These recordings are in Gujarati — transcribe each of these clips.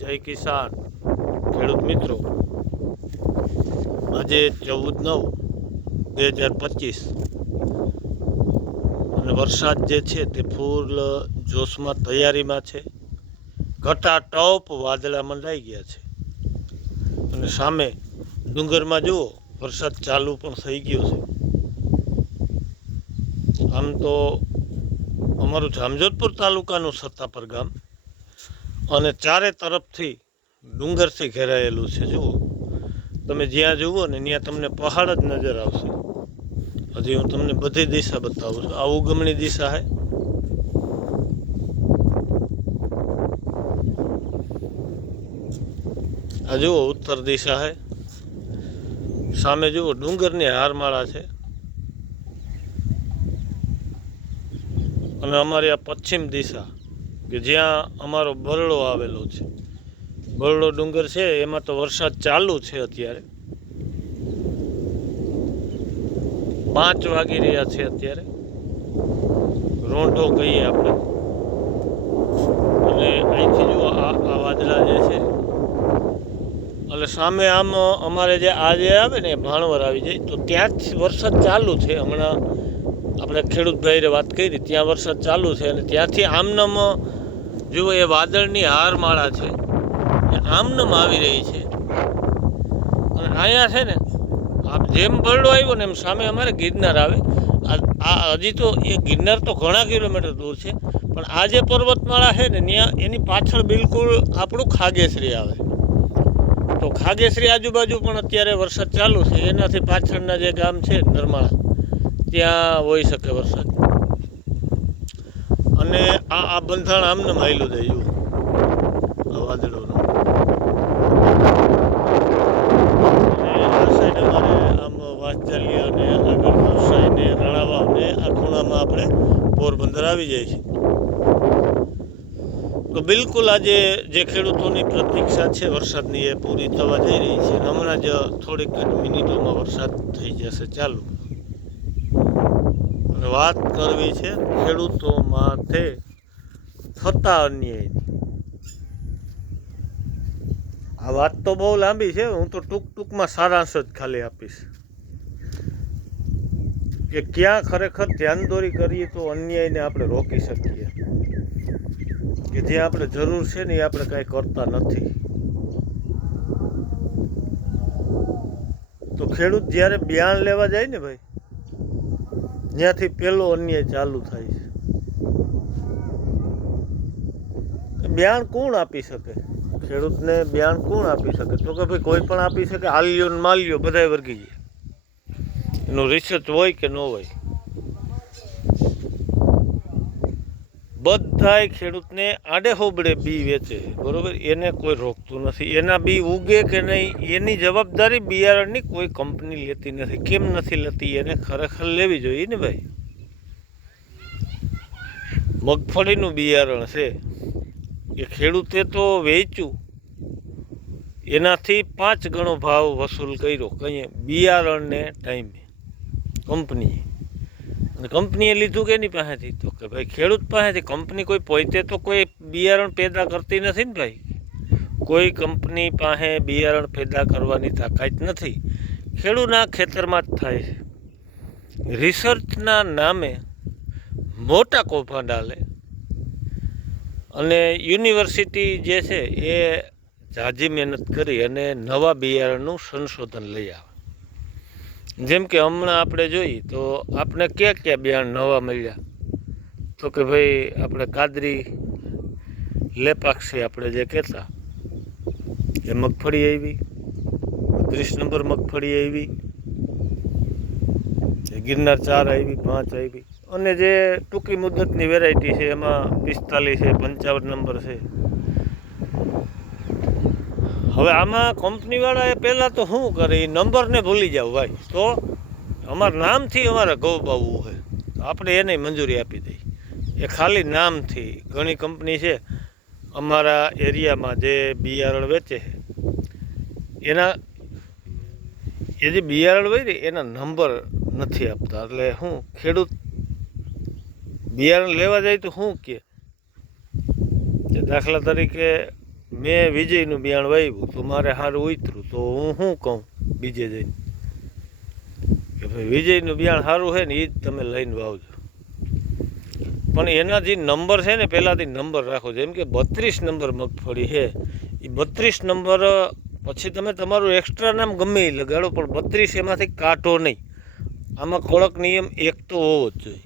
જય કિસાન. ખેડૂત મિત્રો, આજે ચૌદ નવ બે હજાર પચીસ અને વરસાદ જે છે તે ફૂલ જોશમાં તૈયારીમાં છે. ઘટા ટોપ વાદળા મંડાઈ ગયા છે. અને સામે ડુંગરમાં જુઓ, વરસાદ ચાલુ પણ થઈ ગયો છે. આમ તો અમારું જામજોધપુર તાલુકાનું સત્તાપર ગામ અને ચારે તરફથી ડુંગરથી ઘેરાયેલું છે. જુઓ, તમે જ્યાં જુઓ ને ત્યાં તમને પહાડ જ નજર આવશે. હજી હું તમને બધી દિશા બતાવું છું. આ ઉગમણી દિશા હે. આ જુઓ, ઉત્તર દિશા હે. સામે જુઓ, ડુંગરની હારમાળા છે. અને અમારી આ પશ્ચિમ દિશા. કે જ્યાં અમારો બરડો આવેલો છે. બરડો ડુંગર છે, એમાં તો વરસાદ ચાલુ છે અત્યારે. પાંચ વાગી રહ્યા છે અત્યારે. રોંઢો કહીએ આપણે. અને અહીંથી જો આ આ વાદળા જે છે, એટલે સામે આમ અમારે જે આજે આવે ને, ભાણવર આવી જાય, તો ત્યાં જ વરસાદ ચાલુ છે. હમણાં આપણે ખેડૂત ભાઈને વાત કરી, ત્યાં વરસાદ ચાલુ છે અને ત્યાંથી આમનમ જુઓ, એ વાદળની હારમાળા છે. એ આમનમ આવી રહી છે. અને અહીંયા છે ને, આપ જેમ બરડો આવ્યો ને એમ સામે અમારે ગિરનાર આવે. આ હજી તો એ ગિરનાર તો ઘણા કિલોમીટર દૂર છે, પણ આ જે પર્વતમાળા છે ને, ત્યાં એની પાછળ બિલકુલ આપણું ખાગેશ્રી આવે. તો ખાગેશ્રી આજુબાજુ પણ અત્યારે વરસાદ ચાલુ છે, એનાથી પાછળના જે ગામ છે, નરમાળા, ત્યાં હોઈ શકે વરસાદ. અને આ આ બંધાણ આમને માયલું જુઓ આ વાદળોનું. આ સાઈડ અમારે આમ વાંસચાલી અને આગળ નવસારી ને રણાવાવ આ આપણે પોરબંદર આવી જાય છે. તો બિલકુલ આજે જે ખેડૂતોની પ્રતીક્ષા છે વરસાદની એ પૂરી થવા જઈ રહી છે. હમણાં જ થોડીક મિનિટોમાં વરસાદ થઈ જશે. ચાલુ. વાત કરવી છે ખેડૂતો માથે થતા અન્યાયની. આ વાત તો બહુ લાંબી છે, હું તો ટૂંક ટૂંકમાં સારાંશ જ ખાલી આપીશ. કે ક્યાં ખરેખર ધ્યાન દોરી કરીએ તો અન્યાયને આપણે રોકી શકીએ. કે જે આપણે જરૂર છે ને એ આપણે કાંઈ કરતા નથી. તો ખેડૂત જ્યારે બિયાણ લેવા જાય ને ભાઈ ત્યાંથી પેલો અન્યાય ચાલુ થાય છે. બિયાણ કોણ આપી શકે? ખેડૂતને બિયાણ કોણ આપી શકે? તો કે ભાઈ કોઈ પણ આપી શકે આલ્યો ને માલ્યો, બધાય વર્ગી જાય. એનું રિસર્ચ હોય કે ન હોય? બધાય ખેડૂતને આડે હોબડે બી વેચે, બરોબર? એને કોઈ રોકતું નથી. એના બી ઉગે કે નહીં, એની જવાબદારી બિયારણની કોઈ કંપની લેતી નથી. કેમ નથી લેતી? એને ખરેખર લેવી જોઈએ ને ભાઈ? મગફળીનું બિયારણ છે. એ ખેડૂતે તો વેચ્યું. એનાથી પાંચ ગણો ભાવ વસૂલ કર્યો. કંઈ બિયારણને ટાઈમે. કંપનીએ. કંપનીએ લીધું કે એની પાસેથી? તો કે ભાઈ, ખેડૂત પાસેથી. કંપની કોઈ પોતે તો કોઈ બિયારણ પેદા કરતી નથી ને ભાઈ? કોઈ કંપની પાસે બિયારણ પેદા કરવાની તાકાત નથી. ખેડૂતના ખેતરમાં જ થાય છે. રિસર્ચના નામે મોટા કૌભાંડ હાલે. અને યુનિવર્સિટી જે છે એ ઝાઝી મહેનત કરી અને નવા બિયારણનું સંશોધન લઈ આવે. જેમ કે હમણાં આપણે જોઈએ તો આપણે ક્યાં ક્યાં બિયારણ નવા મળ્યા? તો કે ભાઈ, આપણે કાદરી લેપાક્ષી આપણે જે કહેતા. એ મગફળી આવી, ત્રીસ નંબર મગફળી આવી ગિરનાર ચાર આવી, પાંચ આવી. અને જે ટૂંકી મુદતની વેરાયટી છે, એમાં પિસ્તાલીસ છે, પંચાવન નંબર છે. હવે આમાં કંપનીવાળાએ પહેલાં તો શું કરે? એ નંબરને ભૂલી જાવ ભાઈ. તો અમારા નામથી અમારે ગૌબાવવું હોય. તો આપણે એને મંજૂરી આપી દઈ એ ખાલી નામથી. ઘણી કંપની છે, અમારા એરિયામાં જે બિયારણ વેચે એના, એ જે બિયારણ હોય એના નંબર નથી આપતા. એટલે હું ખેડૂત, બિયારણ લેવા જાય તો શું કે? દાખલા તરીકે મેં વિજયનું બિયાણ વાવ્યું તો મારે સારું ઉતરું. તો હું શું કહું બીજે જઈને? કે ભાઈ, વિજયનું બિયાણ સારું છે ને એ જ તમે લઈને વાવજો. પણ એના જે નંબર છે ને, પહેલાંથી નંબર રાખો. જેમ કે બત્રીસ નંબર મગફળી છે. એ બત્રીસ નંબર પછી તમે તમારું એક્સ્ટ્રા નામ ગમે એ લગાડો, પણ બત્રીસ એમાંથી કાંટો નહીં. આમાં કડક નિયમ એક તો હોવો જ જોઈએ.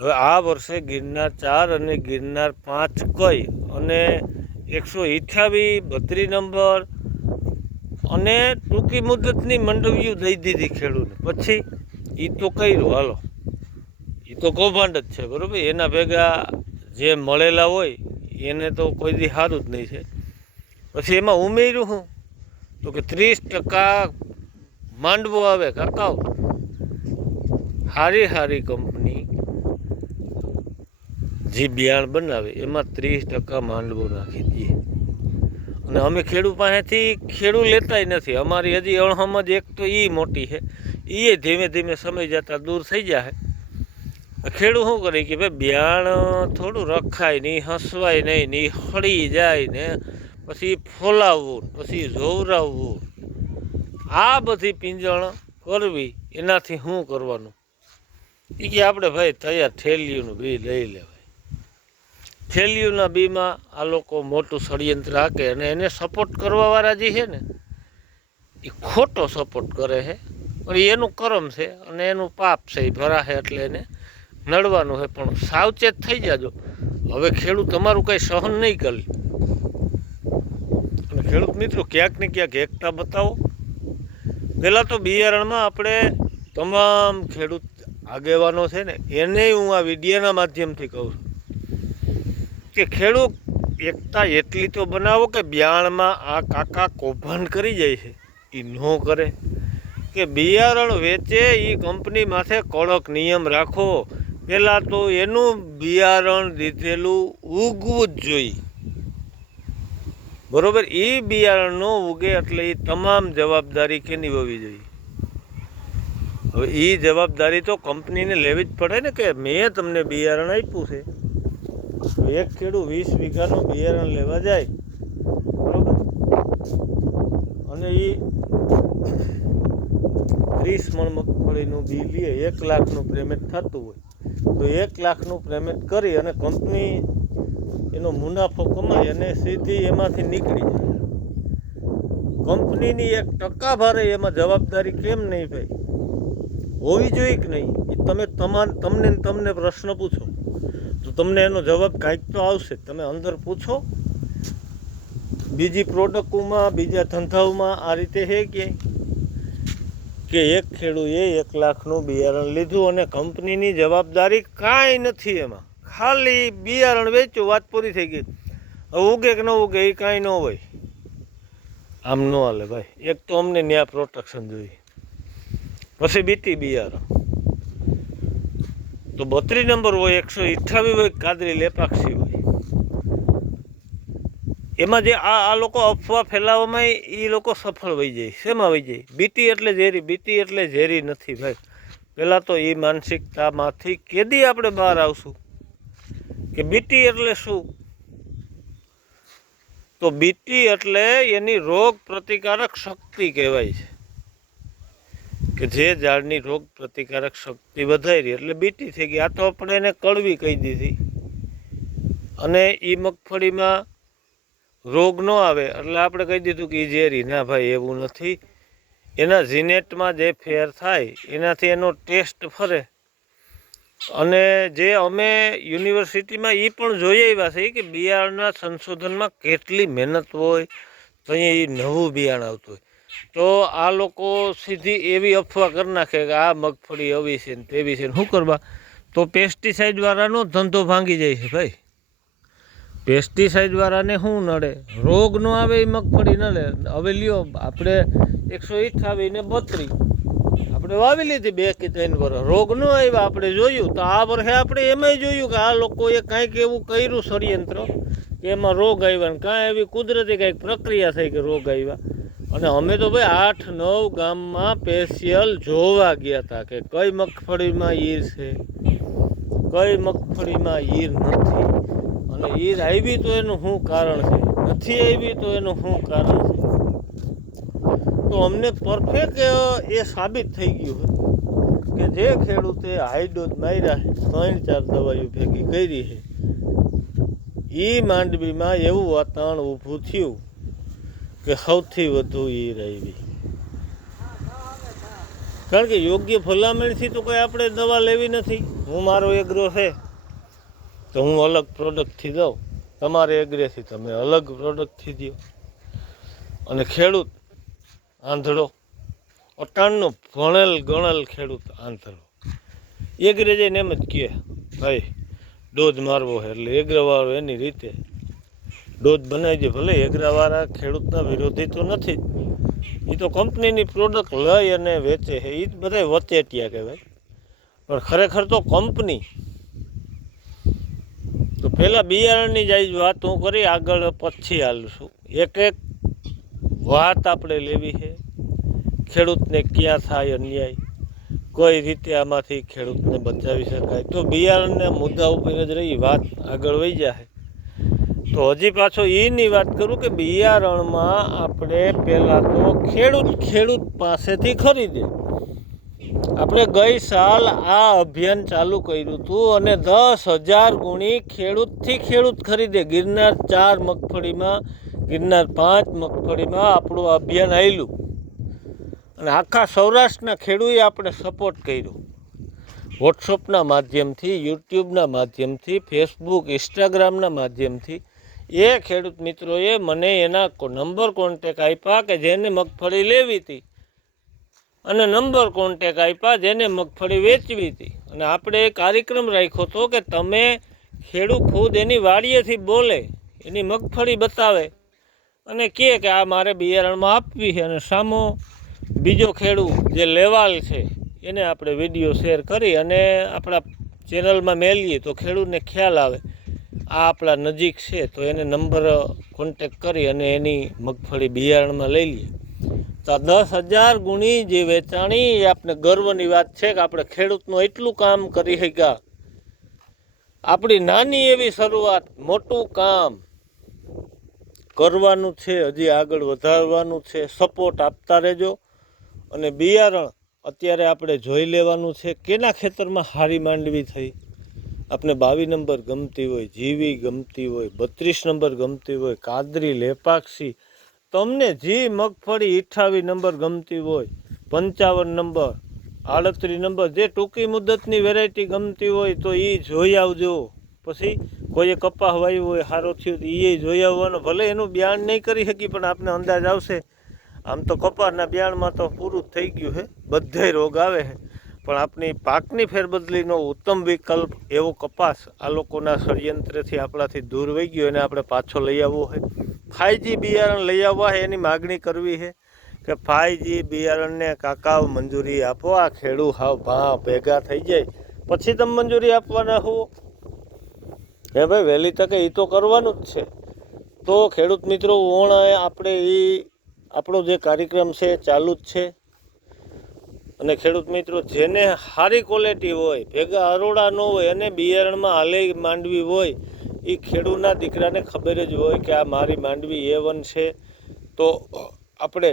હવે આ વર્ષે ગિરનાર ચાર અને ગિરનાર પાંચ કઈ અને એકસો અઠ્યાવીસ બત્રીસ નંબર અને ટૂંકી મુદતની મંડવીઓ દઈ દીધી ખેડૂતને. પછી એ તો કર્યું, હાલો. એ તો કૌભાંડ જ છે, બરાબર? એના ભેગા જે મળેલા હોય, એને તો કોઈ દી સારું જ નહીં છે. પછી એમાં ઉમેર્યું હું, તો કે ત્રીસ ટકા માંડવો આવે કાકાઓ. સારી સારી કંપની જે બિયાણ બનાવે, એમાં ત્રીસ ટકા માંડવો નાખી દઈએ. અને અમે ખેડૂત પાસેથી ખેડૂત લેતાય નથી. અમારી હજી અણહમ જ એક તો એ મોટી છે. એ ધીમે ધીમે સમય જતાં દૂર થઈ જાય. ખેડૂત શું કરે કે ભાઈ બિયાણ થોડું રખાય નહીં, હસવાય નહીં નહીં હળી જાય ને પછી ફોલાવવું, પછી જોવરાવવું. આ બધી પીંજણ કરવી, એનાથી શું કરવાનું? એ કે આપણે ભાઈ તૈયાર થેલીઓનું બી લઈ લેવાય થેલીઓના બીમાં આ લોકો મોટું ષડયંત્ર રાખે અને એને સપોર્ટ કરવાવાળા જે છે ને, એ ખોટો સપોર્ટ કરે છે. પણ એનું કરમ છે અને એનું પાપ છે, એ ભરાશે એટલે એને નડવાનું છે. પણ સાવચેત થઈ જાજો. હવે ખેડૂત તમારું કંઈ સહન નહીં કરી. અને ખેડૂત મિત્રો, ક્યાંક ને ક્યાંક એકતા બતાવો. પહેલાં તો બિયારણમાં આપણે તમામ ખેડૂત આગેવાનો છે ને, એને હું આ વિડીયાના માધ્યમથી કહું છું. કે ખેડૂત એકતા એટલી તો બનાવો કે બિયારણમાં આ કાકા કૌભાંડ કરી જાય છે. એ ન કરે. કે બિયારણ વેચે એ કંપની માથે કડક નિયમ રાખો. પહેલાં તો એનું બિયારણ દીધેલું ઉગવું જ જોઈએ. બરાબર? એ બિયારણ ન ઉગે એટલે એ તમામ જવાબદારી કે નિભાવવી જોઈએ? હવે એ જવાબદારી તો કંપનીને લેવી જ પડે ને કે મેં તમને બિયારણ આપ્યું છે. એક ખેડૂત વીસ વીઘાનું બિયારણ લેવા જાય. બરોબર? અને એ ત્રીસ મણ મગફળીનું બી લે, એક લાખનું પેમેન્ટ થતું હોય. તો એક લાખનું પેમેન્ટ કરી અને કંપની એનો મુનાફો કમાય અને સીધી એમાંથી નીકળી જાય. કંપનીની એક ટકા ભારે એમાં જવાબદારી કેમ નહીં ભાઈ? હોવી જોઈએ કે નહીં? એ તમે તમા તમને તમને પ્રશ્ન પૂછો. તમને એનો જવાબ કાંઈક તો આવશે. તમે અંદર પૂછો. બીજી પ્રોડક્ટોમાં, બીજા ધંધાઓમાં આ રીતે છે કે? કે એક ખેડૂએ એક લાખનું બિયારણ લીધું અને કંપનીની જવાબદારી કાંઈ નથી એમાં. ખાલી બિયારણ વેચ્યું, વાત પૂરી થઈ ગઈ. ઉગે કે ન ઉગે એ કાંઈ ન હોય. આમ ન હાલે ભાઈ. એક તો અમને ન્યા પ્રોટેક્શન જોઈએ. પછી બીટી બિયારણ. તો બત્રીસ નંબર હોય, એકસો અઠ્ઠાવીસ હોય, કાદરી લેપાક્ષી હોય. એમાં જે આ આ લોકો અફવા ફેલાવવામાં એ લોકો સફળ વહી જાય. શેમાં વહી જાય? બીટી એટલે ઝેરી બીટી એટલે ઝેરી નથી ભાઈ. પહેલાં તો એ માનસિકતામાંથી કેદી આપણે બહાર આવશું? કે બીટી એટલે શું? તો બીટી એટલે એની રોગ પ્રતિકારક શક્તિ કહેવાય છે. કે જે ઝાડની રોગ પ્રતિકારક શક્તિ વધારી એટલે બીટી થઈ ગઈ. આ તો આપણે એને કડવી કહી દીધી. અને એ મગફળીમાં રોગ ન આવે, એટલે આપણે કહી દીધું કે એ ઝેરી. ના ભાઈ, એવું નથી. એના ઝીનેટમાં જે ફેર થાય, એનાથી એનો ટેસ્ટ ફરે. અને જે અમે યુનિવર્સિટીમાં એ પણ જોઈ આવ્યા છે કે બિયારણના સંશોધનમાં કેટલી મહેનત હોય, તો અહીંયા એ નવું બિયારણ આવતું હોય. તો આ લોકો સીધી એવી અફવા કરી નાખે કે આ મગફળી આવી છે ને તેવી છે ને શું કરવા? તો પેસ્ટિસાઇડવાળાનો ધંધો ભાંગી જાય છે ભાઈ. પેસ્ટિસાઇડવાળાને શું નડે? રોગ ન આવે એ મગફળી નડે. હવે લ્યો, આપણે એકસો અઠ્ઠાવીસ ને બત્રીસ. આપણે વાવી લીધી બે કે ત્રણ વર્ષ રોગ ન આવ્યા, આપણે જોયું. તો આ વર્ષે આપણે એમાંય જોયું કે આ લોકોએ કાંઈક એવું કર્યું ષડયંત્ર. કે એમાં રોગ આવ્યા ને કાંઈ એવી કુદરતી કાંઈક પ્રક્રિયા થઈ કે રોગ આવ્યા. અને અમે તો ભાઈ આઠ, નવ ગામમાં સ્પેશિયલ જોવા ગયા હતા કે કઈ મગફળીમાં ઈર છે, કઈ મગફળીમાં ઈર નથી. અને ઈર આવી તો એનું શું કારણ છે? નથી આવી તો એનું શું કારણ છે? તો અમને પરફેક્ટ એ સાબિત થઈ ગયું હતું કે જે ખેડૂતે હાઈડોઝ માર્યા છે, ત્રણ, ચાર દવાઈઓ ભેગી કરી છે એ માંડવીમાં એવું વાતાવરણ ઊભું થયું કે સૌથી વધુ એ રહી કારણ કે યોગ્ય ભલામણથી તો કોઈ આપણે દવા લેવી નથી. હું મારો એગ્રો છે, તો હું અલગ પ્રોડક્ટથી દઉં. તમારે એગ્રેથી તમે અલગ પ્રોડક્ટથી દો. અને ખેડૂત આંધળો, અટાણનો ભણેલ ગણેલ ખેડૂત આંધળો. એગ્રે જઈને એમ જ કહે, ભાઈ, ડોઝ મારવો છે એટલે એગ્રવાળો એની રીતે ડોઝ બનાવી દે, ભલે એગ્રાવાળા ખેડૂતના વિરોધી તો નથી. એ તો કંપનીની પ્રોડક્ટ લઈ અને વેચે છે. એ જ બધા વચેટિયા કહેવાય. પણ ખરેખર તો કંપની. તો પહેલાં બિયારણની જ વાત હું કરી, આગળ પછી હાલશું. એક એક વાત આપણે લેવી છે. ખેડૂતને ક્યાં થાય અન્યાય? કોઈ રીતે આમાંથી ખેડૂતને બચાવી શકાય? તો બિયારણના મુદ્દા ઉપર જ રહી વાત આગળ વહી જાય તો હજી પાછો એની વાત કરું કે બિયારણમાં આપણે પહેલાં તો ખેડૂત ખેડૂત પાસેથી ખરીદે. આપણે ગઈ સાલ આ અભિયાન ચાલુ કર્યું હતું અને દસ હજાર ગુણી ખેડૂતથી ખેડૂત ખરીદે. ગિરનાર ચાર મગફળીમાં, ગિરનાર પાંચ મગફળીમાં આપણું અભિયાન આવેલું અને આખા સૌરાષ્ટ્રના ખેડૂએ આપણે સપોર્ટ કર્યો. વોટ્સઅપના માધ્યમથી યુટ્યુબના માધ્યમથી ફેસબુક ઇન્સ્ટાગ્રામના માધ્યમથી એ ખેડૂત મિત્રોએ મને એના નંબર કોન્ટેક આપ્યા કે જેને મગફળી લેવી હતી. અને નંબર કોન્ટેક આપ્યા જેને મગફળી વેચવી હતી. અને આપણે કાર્યક્રમ રાખ્યો હતો કે તમે ખેડૂત ખુદ એની વાડીએથી બોલે, એની મગફળી બતાવે. અને કહે કે આ મારે બિયારણમાં આપવી છે અને સામો બીજો ખેડૂત જે લેવાલ છે, એને આપણે વીડિયો શેર કરી અને આપણા ચેનલમાં મેલીએ તો ખેડૂતને ખ્યાલ આવે. આ આપણા નજીક છે, તો એને નંબર કોન્ટેક કરી અને એની મગફળી બિયારણમાં લઈ લઈએ. તો દસ હજાર ગુણી જે વેચાણી, એ આપણે ગર્વની વાત છે કે આપણે ખેડૂતનું એટલું કામ કરી શક્યા આપણી નાની એવી શરૂઆત, મોટું કામ કરવાનું છે, હજી આગળ વધારવાનું છે સપોર્ટ આપતા રહેજો. અને બિયારણ અત્યારે આપણે જોઈ લેવાનું છે, કેના ખેતરમાં હારી માંડવી થઈ? આપણે બાવીસ નંબર ગમતી હોય, જીવી ગમતી હોય, બત્રીસ નંબર ગમતી હોય, કાદરી, લેપાક્ષી, તમને જે મગફળી અઠાવીસ નંબર ગમતી હોય, પંચાવન નંબર, આડત્રીસ નંબર, જે ટૂંકી મુદતની વેરાયટી ગમતી હોય તો એ જોઈ આવજો. પછી કોઈએ કપાસ વાવ્યું હોય સારો થયો તો એ જોઈ આવવાનો. ભલે એનું બિયાણ નહીં કરી શકી, પણ આપને અંદાજ આવશે. આમ તો કપાસના બિયાણમાં તો પૂરું થઈ ગયું છે બધે રોગ આવે છે પણ આપની પાકની ફેરબદલીનો ઉત્તમ વિકલ્પ એવો કપાસ આ લોકોના ષડયંત્રથી આપણાથી દૂર વહી ગયો એને આપણે પાછો લઈ આવવો હોય. ફાઈજી બિયારણ લઈ આવવા એની માગણી કરવી છે કે ફાઈજી બિયારણને કાકા મંજૂરી આપો, આ ખેડૂ હાવ ભા ભેગા થઈ જાય. પછી તમે મંજૂરી આપવાના હો? હે ભાઈ, વહેલી તકે એ તો કરવાનું જ છે. તો ખેડૂત મિત્રો ઓણ આપણે એ આપણો જે કાર્યક્રમ છે ચાલુ જ છે. અને ખેડૂત મિત્રો, જેને સારી ક્વોલિટી હોય, ભેગા અરોડા ન હોય અને બિયારણમાં હાલે માંડવી હોય એ ખેડૂતના દીકરાને ખબર જ હોય કે આ મારી માંડવી એ વન છે. તો આપણે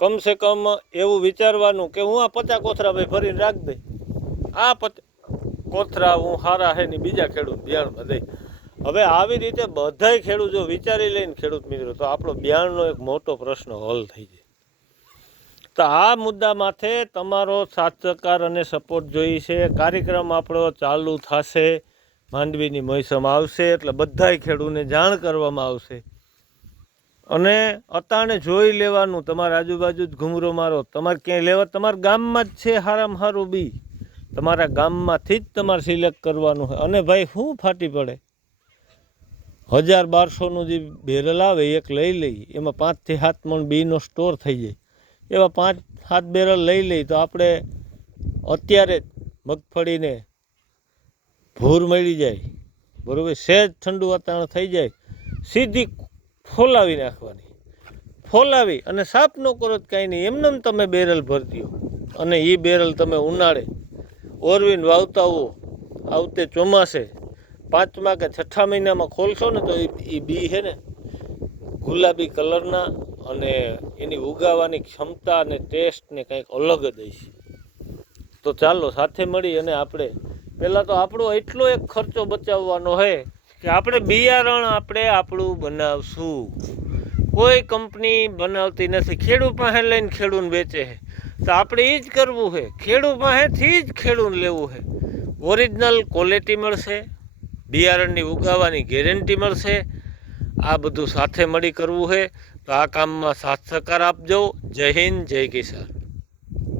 કમસે કમ એવું વિચારવાનું કે હું આ પચા કોથરા ભાઈ ભરીને રાખ દઈ. આ કોથરા હું હારા હે ની બીજા ખેડૂત બિયારણમાં દઈ. હવે આવી રીતે બધાય ખેડૂત વિચારી લઈને ખેડૂત મિત્રો, તો આપણો બિયારણનો એક મોટો પ્રશ્ન હલ થઈ જાય. તો આ મુદ્દા માથે તમારો સાથ સહકાર અને સપોર્ટ જોઈએ છે. કાર્યક્રમ આપણો ચાલુ થશે, માંડવીની મોસમ આવશે, એટલે બધાય ખેડૂતને જાણ કરવામાં આવશે. અને અતાણે જોઈ લેવાનું, તમારા આજુબાજુ જ ઘૂમરો મારો, તમારે ક્યાંય લેવા, તમારા ગામમાં જ છે હારામાં હારું બી. તમારા ગામમાંથી જ તમારે સિલેક્ટ કરવાનું હોય. અને ભાઈ શું ફાટી પડે? હજાર બારસોનું જે બેરલ આવે, એક લઈ લઈ, એમાં પાંચથી સાત મણ બીનો સ્ટોર થઈ જાય. એવા પાંચ, સાત બેરલ લઈ લઈ તો આપણે અત્યારે મગફળીને ભૂર મળી જાય. બરાબર? સહેજ ઠંડુ વાતાવરણ થઈ જાય. સીધી ફોલાવી નાખવાની. ફોલાવી અને સાફ ન કરો જ કાંઈ નહીં. એમને તમે બેરલ ભરતી અને એ બેરલ તમે ઉનાળે ઓરવીન વાવતા હો આવતે ચોમાસે પાંચમા કે છઠ્ઠા મહિનામાં ખોલશો ને તો એ બી છે ને ગુલાબી કલરના અને એની ઉગાવાની ક્ષમતા અને ટેસ્ટને કંઈક અલગ જ હશે તો ચાલો, સાથે મળી અને આપણે, પહેલાં તો આપણો એટલો એક ખર્ચો બચાવવાનો છે કે આપણે બિયારણ આપણે આપણું બનાવશું. કોઈ કંપની બનાવતી નથી. ખેડૂત પાસે લઈને ખેડૂત વેચે છે. તો આપણે એ જ કરવું છે ખેડૂત પાસેથી જ ખેડૂત લેવું છે ઓરિજિનલ ક્વોલિટી મળશે, બિયારણની ઉગાવાની ગેરંટી મળશે. આ બધું સાથે મળી કરવું છે તો આ કામમાં સાથ સહકાર આપજો. જય હિન્દ જય કિસાન.